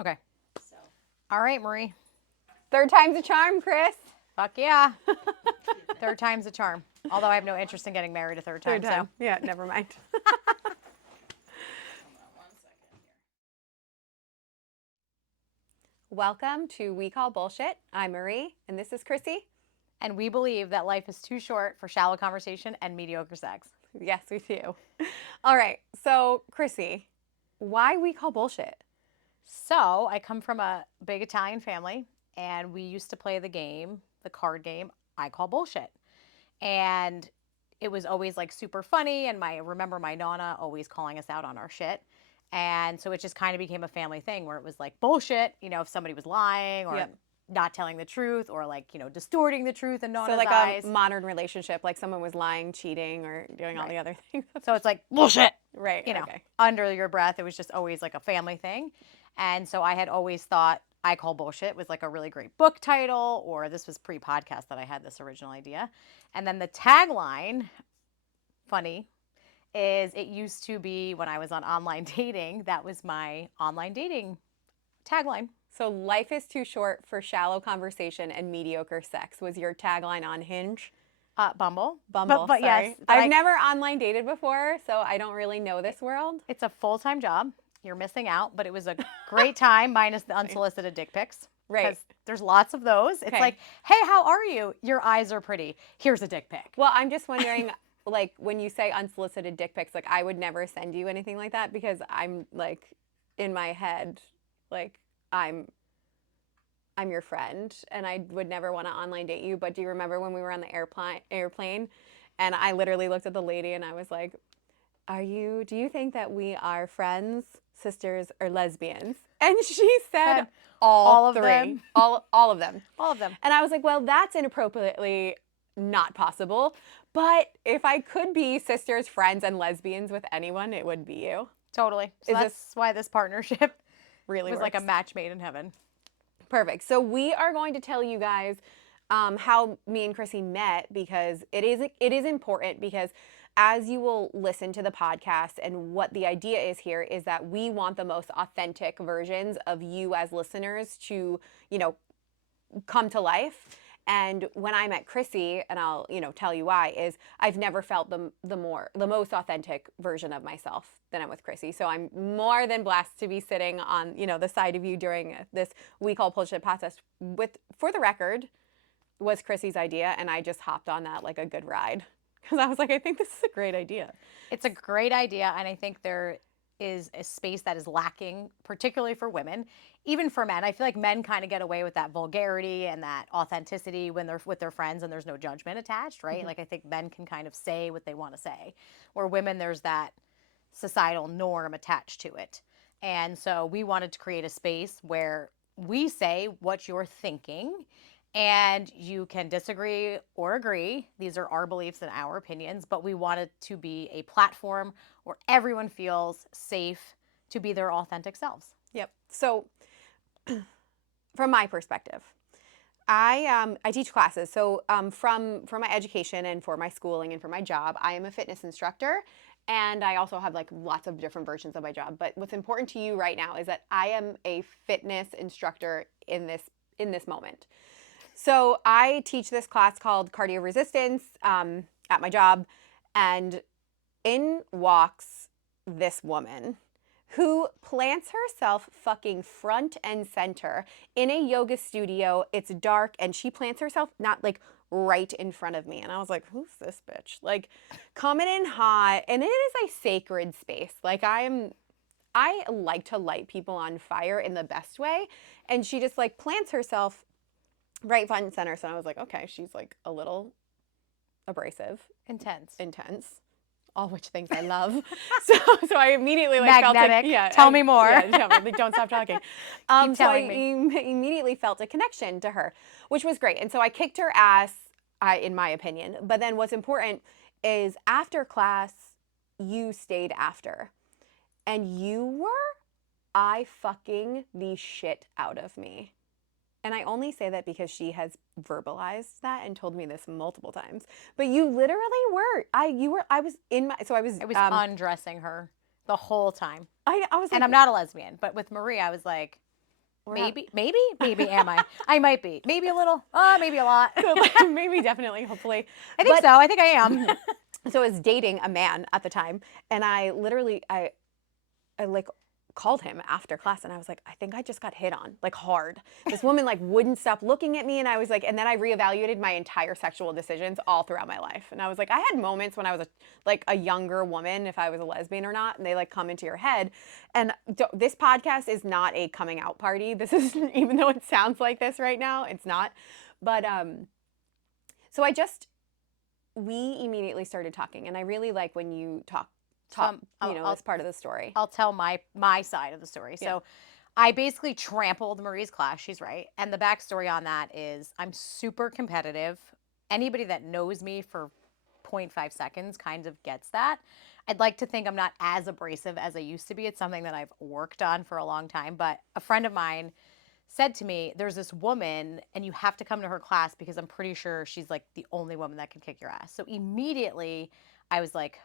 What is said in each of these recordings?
Okay. So. All right, Marie. Third time's a charm, Chris. Fuck yeah. Third time's a charm. Although I have no interest in getting married a third time. Third time. So. Yeah, never mind. Hold on 1 second here. Welcome to We Call Bullshit. I'm Marie, and this is Chrissy. And we believe that life is too short for shallow conversation and mediocre sex. Yes, we do. All right. So, Chrissy, why We Call Bullshit? So I come from a big Italian family, and we used to play the card game, I Call Bullshit. And it was always like super funny. And remember my Nonna always calling us out on our shit. And so it just kind of became a family thing where it was like bullshit, if somebody was lying or not telling the truth or distorting the truth in Nonna's eyes. So like a modern relationship, like someone was lying, cheating, or doing all the other things. So it's like bullshit. Right. Under your breath. It was just always like a family thing. And so I had always thought I Call Bullshit was like a really great book title, or this was pre-podcast that I had this original idea. And then the tagline, funny, is it used to be when I was on online dating. That was my online dating tagline. So life is too short for shallow conversation and mediocre sex was your tagline on Hinge? Bumble. But sorry. Yes. I've never online dated before, so I don't really know this world. It's a full-time job. You're missing out, but it was a great time minus the unsolicited dick pics. Right. Because there's lots of those. It's like, hey, how are you? Your eyes are pretty. Here's a dick pic. Well, I'm just wondering, like, when you say unsolicited dick pics, like, I would never send you anything like that because I'm, like, in my head, like, I'm your friend and I would never want to online date you. But do you remember when we were on the airplane and I literally looked at the lady and I was like, do you think that we are friends, sisters, or lesbians? And she said all of three. Them. All of them. All of them. And I was like, well, that's inappropriately not possible. But if I could be sisters, friends, and lesbians with anyone, it would be you. Totally. So that's why this partnership really was works. like a match made in heaven. Perfect. So we are going to tell you guys how me and Chrissy met because it is important because as you will listen to the podcast and what the idea is here is that we want the most authentic versions of you as listeners to, come to life. And when I met Chrissy, and I'll, tell you why, is I've never felt the most authentic version of myself than I'm with Chrissy. So I'm more than blessed to be sitting on, the side of you during this We Call Bullshit podcast for the record, was Chrissy's idea. And I just hopped on that like a good ride because I was like, I think this is a great idea. It's a great idea. And I think there is a space that is lacking, particularly for women. Even for men, I feel like men kind of get away with that vulgarity and that authenticity when they're with their friends and there's no judgment attached, right? Mm-hmm. Like I think men can kind of say what they want to say, where women, there's that societal norm attached to it. And so we wanted to create a space where we say what you're thinking and you can disagree or agree. These are our beliefs and our opinions, but we wanted to be a platform where everyone feels safe to be their authentic selves. Yep. So from my perspective, I teach classes. So from my education and for my schooling and for my job, I am a fitness instructor. And I also have like lots of different versions of my job. But what's important to you right now is that I am a fitness instructor in this moment. So I teach this class called Cardio Resistance at my job. And in walks this woman who plants herself fucking front and center in a yoga studio. It's dark and she plants herself not like right in front of me. And I was like, who's this bitch? Like coming in hot. And it is a sacred space. Like I like to light people on fire in the best way. And she just like plants herself right front and center. So I was like, okay, she's like a little abrasive. Intense. All which things I love. so I immediately like magnetic. Felt like, tell me more. Tell me. Like, don't stop talking. Keep so telling me. Immediately felt a connection to her, which was great. And so I kicked her ass, in my opinion. But then what's important is after class, you stayed after, and you were eye fucking the shit out of me. And I only say that because she has verbalized that and told me this multiple times. But you literally were. I was undressing her the whole time. I was like, and I'm not a lesbian, but with Marie, I was like, Maybe am I? I might be. Maybe a little. Maybe a lot. So, like, maybe, definitely, hopefully. I think so. I think I am. So I was dating a man at the time, and I literally, I like called him after class, and I was like, I think I just got hit on, like, hard. This woman like wouldn't stop looking at me, and I was like, and then I reevaluated my entire sexual decisions all throughout my life, and I was like, I had moments when I was a younger woman, if I was a lesbian or not, and they like come into your head. And this podcast is not a coming out party. This is, even though it sounds like this right now, it's not. But so we immediately started talking, and I really like when you talk, that's part of the story. I'll tell my side of the story. Yeah. So I basically trampled Marie's class. She's right. And the backstory on that is I'm super competitive. Anybody that knows me for 0.5 seconds kind of gets that. I'd like to think I'm not as abrasive as I used to be. It's something that I've worked on for a long time. But a friend of mine said to me, there's this woman and you have to come to her class because I'm pretty sure she's like the only woman that can kick your ass. So immediately I was like,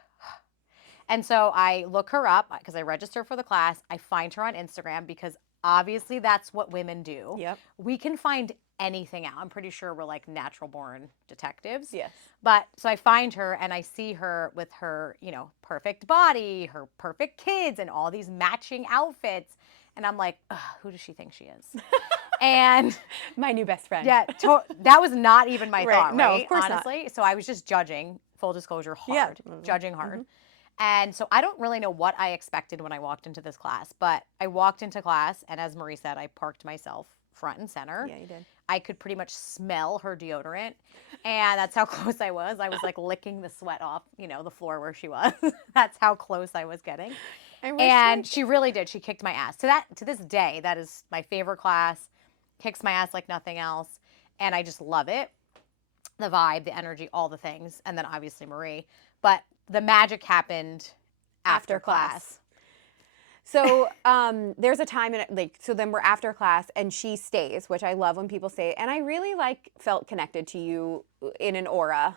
and so I look her up because I register for the class. I find her on Instagram because obviously that's what women do. Yep. We can find anything out. I'm pretty sure we're like natural born detectives. Yes. But so I find her and I see her with her, perfect body, her perfect kids, and all these matching outfits. And I'm like, ugh, who does she think she is? And my new best friend. yeah, that was not even my thought, right? No, of course honestly. Not. So I was just judging, full disclosure, hard, yeah. judging hard. And so I don't really know what I expected when I walked into this class, but I walked into class, and as Marie said, I parked myself front and center. Yeah, you did. I could pretty much smell her deodorant, and that's how close I was. I was like licking the sweat off, the floor where she was. That's how close I was getting. And she really did. She kicked my ass. To this day, that is my favorite class. Kicks my ass like nothing else, and I just love it. The vibe, the energy, all the things, and then obviously Marie. But the magic happened after class. So there's a time so then we're after class and she stays, which I love when people say, and I really felt connected to you in an aura,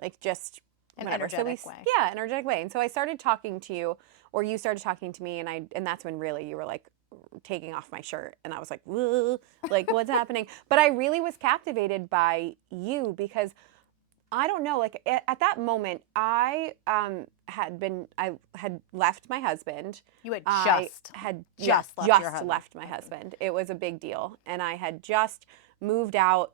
like just an whatever. energetic way. Yeah, energetic way. And so I started talking to you, or you started talking to me, and that's when really you were like taking off my shirt, and I was like, whoa, like what's happening? But I really was captivated by you because I don't know, like at that moment, I had left my husband. You had just left my husband. It was a big deal, and I had just moved out.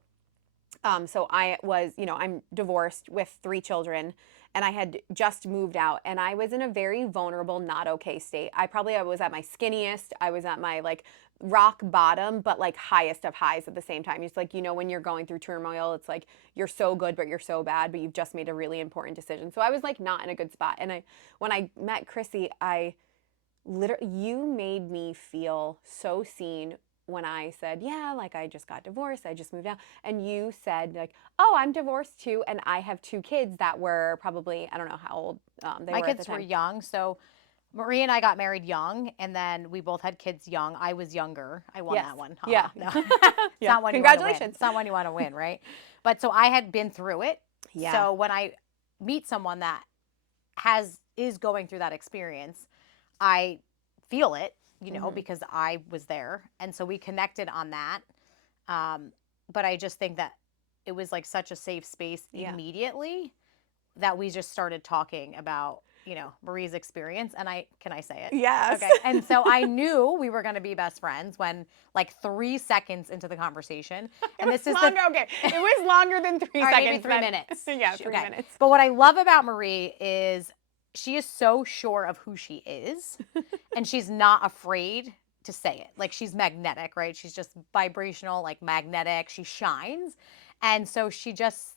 So I was, I'm divorced with 3 children, and I had just moved out, and I was in a very vulnerable, not okay state. I was at my skinniest. I was at my rock bottom, but highest of highs at the same time. It's like, when you're going through turmoil, it's like you're so good, but you're so bad, but you've just made a really important decision. So I was not in a good spot. And when I met Chrissy, you made me feel so seen when I said, yeah, I just got divorced, I just moved out. And you said oh, I'm divorced too. And I have 2 kids that were probably, I don't know how old they were at the time. My kids were young. So Marie and I got married young, and then we both had kids young. I was younger. I won that one. Yeah. No. It's not one Congratulations. It's not one you want to win, right? But so I had been through it. Yeah. So when I meet someone that is going through that experience, I feel it, because I was there. And so we connected on that. But I just think that it was such a safe space immediately that we just started talking about Marie's experience, and can I say it? Yes. Okay. And so I knew we were going to be best friends when 3 seconds into the conversation, and okay. It was longer than 3 seconds. Maybe 3 minutes. Yeah, 3 minutes. But what I love about Marie is she is so sure of who she is, and she's not afraid to say it. She's magnetic, right? She's just vibrational, magnetic. She shines, and so she just.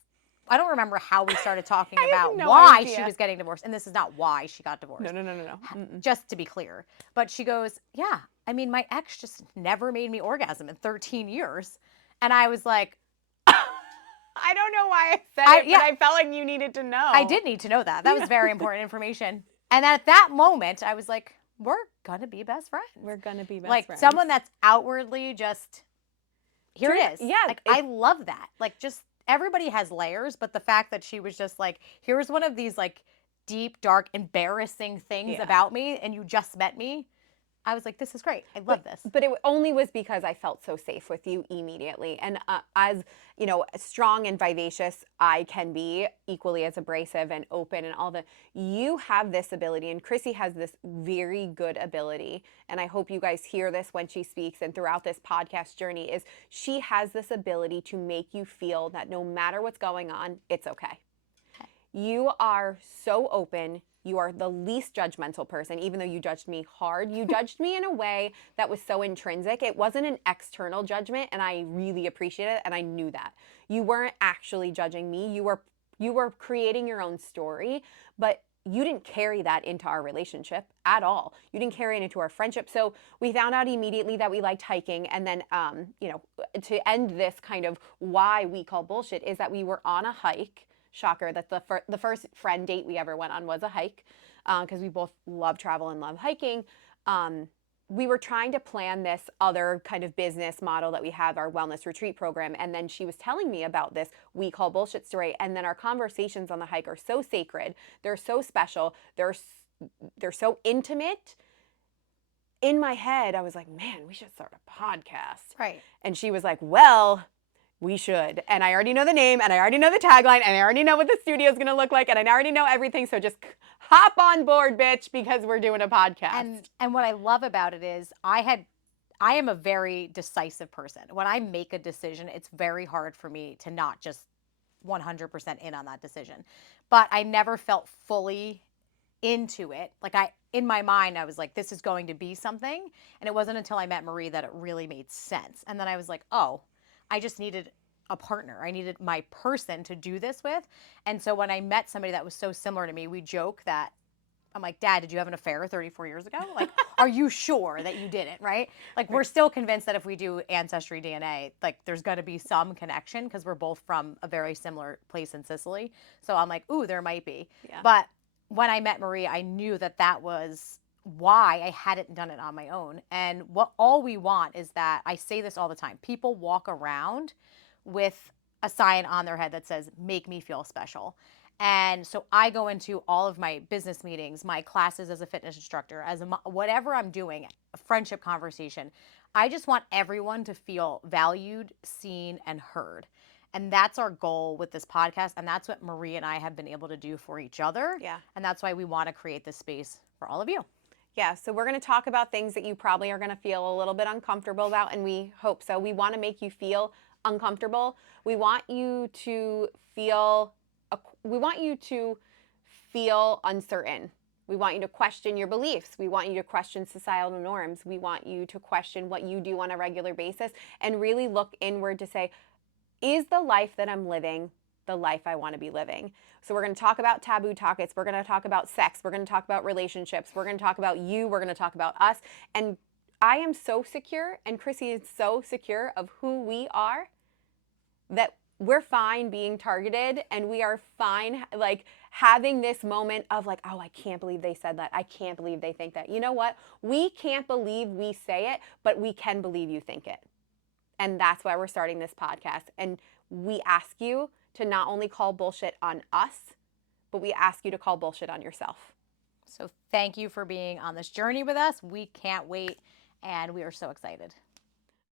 I don't remember how we started talking about why she was getting divorced. And this is not why she got divorced. No. Just to be clear. But she goes, yeah, I mean, my ex just never made me orgasm in 13 years. And I was like, I don't know why I said it, but I felt like you needed to know. I did need to know that. That was very important information. And at that moment, I was like, we're going to be best friends. We're going to be best friends. Someone that's outwardly just, here it is. Yeah. I love that. Just. Everybody has layers, but the fact that she was just here's one of these deep, dark, embarrassing things about me, and you just met me, I was like, this is great. I love this. But it only was because I felt so safe with you immediately. And as you know, strong and vivacious I can be, equally as abrasive and open and all the, you have this ability, and Chrissy has this very good ability. And I hope you guys hear this when she speaks and throughout this podcast journey, is she has this ability to make you feel that no matter what's going on, it's okay. You are so open. You are the least judgmental person, even though you judged me hard. You judged me in a way that was so intrinsic. It wasn't an external judgment, and I really appreciate it, and I knew that. You weren't actually judging me. You were creating your own story, but you didn't carry that into our relationship at all. You didn't carry it into our friendship. So we found out immediately that we liked hiking. And then, to end this kind of why we call bullshit, is that we were on a hike. Shocker that the first friend date we ever went on was a hike, because we both love travel and love hiking. We were trying to plan this other kind of business model that we have, our wellness retreat program. And then she was telling me about this we call bullshit story. And then our conversations on the hike are so sacred. They're so special. They're so intimate. In my head, I was like, man, we should start a podcast. Right. And she was like, well, we should. And I already know the name, and I already know the tagline, and I already know what the studio is going to look like, and I already know everything. So just hop on board, bitch, because we're doing a podcast. And what I love about it is I am a very decisive person. When I make a decision, it's very hard for me to not just 100% in on that decision. But I never felt fully into it. Like in my mind, I was like, this is going to be something. And it wasn't until I met Marie that it really made sense. And then I was like, oh, I just needed a partner. I needed my person to do this with. And so when I met somebody that was so similar to me, we joke that I'm like, Dad, did you have an affair 34 years ago? Like, are you sure that you didn't, right? Like, we're still convinced that if we do ancestry DNA, like, there's going to be some connection because we're both from a very similar place in Sicily. So I'm like, ooh, there might be. Yeah. But when I met Marie, I knew that that was why I hadn't done it on my own. And what all we want is that, I say this all the time, people walk around with a sign on their head that says, make me feel special. And so I go into all of my business meetings, my classes as a fitness instructor, whatever I'm doing, a friendship conversation. I just want everyone to feel valued, seen, and heard. And that's our goal with this podcast. And that's what Marie and I have been able to do for each other. Yeah. And that's why we want to create this space for all of you. Yeah, so we're going to talk about things that you probably are going to feel a little bit uncomfortable about, and we hope so. We want to make you feel uncomfortable. We want you to feel uncertain. We want you to question your beliefs. We want you to question societal norms. We want you to question what you do on a regular basis and really look inward to say, is the life that I'm living the life I want to be living? So we're going to talk about taboo topics. We're going to talk about sex. We're going to talk about relationships. We're going to talk about you. We're going to talk about us. And I am so secure, and Chrissy is so secure of who we are, that we're fine being targeted, and we are fine like having this moment of like, oh, I can't believe they said that. I can't believe they think that. You know what? We can't believe we say it, but we can believe you think it. And that's why we're starting this podcast. And we ask you to not only call bullshit on us, but we ask you to call bullshit on yourself. So thank you for being on this journey with us. We can't wait, and we are so excited.